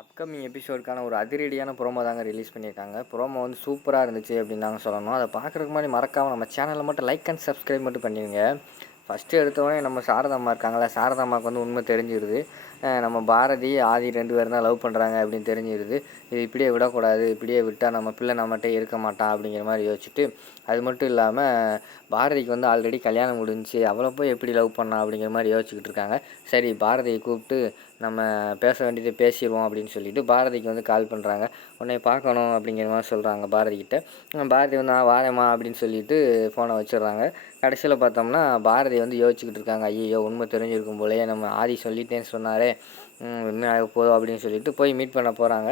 Upcoming எபிசோடுக்கான ஒரு அதிரடியான promo தாங்க ரிலீஸ் பண்ணியிருக்காங்க. ப்ரோமோ வந்து சூப்பராக இருந்துச்சு அப்படின்னு தாங்க சொல்லணும். அதை பார்க்குறதுக்கு முன்னாடி மறக்காமல் நம்ம சேனலில் மட்டும் லைக் அண்ட் சப்ஸ்கிரைப் மட்டும் பண்ணிடுங்க. ஃபஸ்ட்டு எடுத்தோடனே நம்ம சாரதாம்மா இருக்காங்களா, சாரதாம்மாவுக்கு வந்து உண்மை தெரிஞ்சிடுது. நம்ம பாரதி ஆதி 2 பேரும் தான் லவ் பண்ணுறாங்க அப்படின்னு தெரிஞ்சிடுது. இது இப்படியே விடக்கூடாது, இப்படியே விட்டால் நம்ம பிள்ளை நம்மகிட்டே இருக்க மாட்டான் அப்படிங்கிற மாதிரி யோசிச்சுட்டு, அது மட்டும் இல்லாமல் பாரதிக்கு வந்து ஆல்ரெடி கல்யாணம் முடிஞ்சிச்சு, அவளை போய் எப்படி லவ் பண்ணா அப்படிங்கிற மாதிரி யோசிச்சுக்கிட்டு இருக்காங்க. சரி, பாரதியை கூப்பிட்டு நம்ம பேச வேண்டியதை பேசிடுவோம் அப்படின்னு சொல்லிட்டு பாரதிக்கு வந்து கால் பண்ணுறாங்க. உன்னை பார்க்கணும் அப்படிங்கிற மாதிரி சொல்கிறாங்க பாரதிக்கிட்ட. பாரதி வந்து வாரேம்மா அப்படின்னு சொல்லிட்டு ஃபோனை வச்சிடுறாங்க. கடைசியில் பார்த்தோம்னா பாரதி வந்து யோசிச்சுக்கிட்டு இருக்காங்க. ஐயோ, உண்மை தெரிஞ்சிருக்கும் போலயே, நம்ம ஆதி சொல்லிட்டேன்னு சொன்னாரே, என்ன ஆக போதும் அப்படின்னு சொல்லிட்டு போய் மீட் பண்ண போகிறாங்க.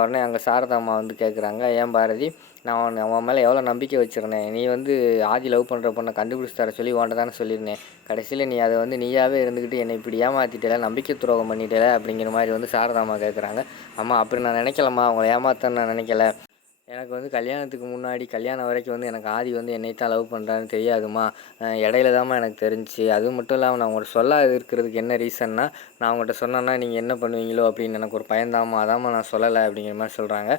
உடனே அங்கே சாரதாம்மா வந்து கேட்குறாங்க, ஏன் பாரதி, நான் அவன் மேலே எவ்வளோ நம்பிக்கை வச்சுருந்தேன், நீ வந்து ஆதி லவ் பண்ணுற பொண்ணை கண்டுபிடிச்சி தர சொல்லி உன்ட்ட தானே சொல்லியிருந்தேன், கடைசியில் நீ அதை வந்து நீயாவே இருந்துக்கிட்டு என்னை இப்படி ஏமாற்றிட்டல, நம்பிக்கை துரோகம் பண்ணிட்டல அப்படிங்கிற மாதிரி வந்து சாரதாம்மா கேட்குறாங்க. அம்மா, அப்படி நான் நினைக்கலம்மா, அவங்கள ஏமாத்தன்னு நான் நினைக்கல. எனக்கு வந்து கல்யாணத்துக்கு முன்னாடி கல்யாணம் வரைக்கும் வந்து எனக்கு ஆதி வந்து என்னை தான் லவ் பண்ணுறான்னு தெரியாதுமா, இடையில தான்மா எனக்கு தெரிஞ்சிச்சு. அதுவும் மட்டும் இல்லாமல் நான் உங்கள்கிட்ட சொல்லாது இருக்கிறதுக்கு என்ன ரீசன்னா, நான் உங்கள்கிட்ட சொன்னேன்னா நீங்கள் என்ன பண்ணுவீங்களோ அப்படின்னு எனக்கு ஒரு பயந்தாம்மா, அதாம்மா நான் சொல்லலை அப்படிங்கிற மாதிரி சொல்கிறாங்க.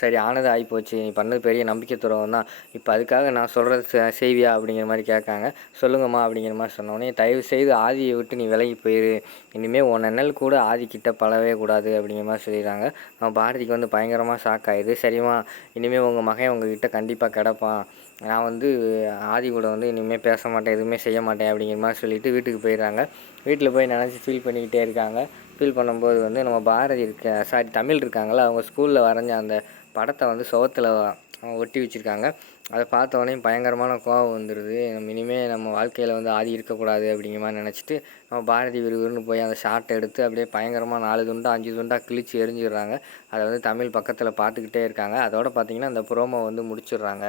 சரி, ஆனது ஆகிப்போச்சு, நீ பண்ணது பெரிய நம்பிக்கை துரோகம் தான், இப்போ அதுக்காக நான் சொல்கிறது செய்வியா அப்படிங்கிற மாதிரி கேட்காங்க. சொல்லுங்கம்மா அப்படிங்கிற மாதிரி சொன்னோடனே, தயவு செய்து ஆதியை விட்டு நீ விலகி போயிரு, இனிமேல் உன் நிழல் கூட ஆதிக்கிட்ட பழவே கூடாது அப்படிங்கிற மாதிரி சொல்லிடுறாங்க. பாரதிக்கு வந்து பயங்கரமாக ஷாக் ஆகிடுது. சரிம்மா, இனிமேல் உங்கள் மகன் உங்ககிட்ட கண்டிப்பாக கிடப்பான், நான் வந்து ஆதி கூட வந்து இனிமேல் பேச மாட்டேன், எதுவுமே செய்ய மாட்டேன் அப்படிங்கிற மாதிரி சொல்லிவிட்டு வீட்டுக்கு போயிடுறாங்க. வீட்டில் போய் நினச்சி ஃபீல் பண்ணிக்கிட்டே இருக்காங்க. ஃபீல் பண்ணும்போது வந்து நம்ம பாரதி தமிழ் இருக்காங்களா, அவங்க ஸ்கூலில் வரைஞ்ச அந்த படத்தை வந்து சுவத்தில் ஒட்டி வச்சுருக்காங்க. அதை பார்த்தோன்னே பயங்கரமான கோபம் வந்துடுது. நம்ம வாழ்க்கையில் வந்து ஆதி இருக்கக்கூடாது அப்படிங்கிற மாதிரி நினச்சிட்டு நம்ம பாரதி விறுவிறுன்னு போய் அந்த ஷார்ட்டை எடுத்து அப்படியே பயங்கரமாக 4 துண்டாக 5 துண்டாக கிழிச்சு எரிஞ்சிடுறாங்க. அதை வந்து தமிழ் பக்கத்தில் பார்த்துக்கிட்டே இருக்காங்க. அதோடு பார்த்திங்கன்னா அந்த ப்ரோமோ வந்து முடிச்சிடுறாங்க.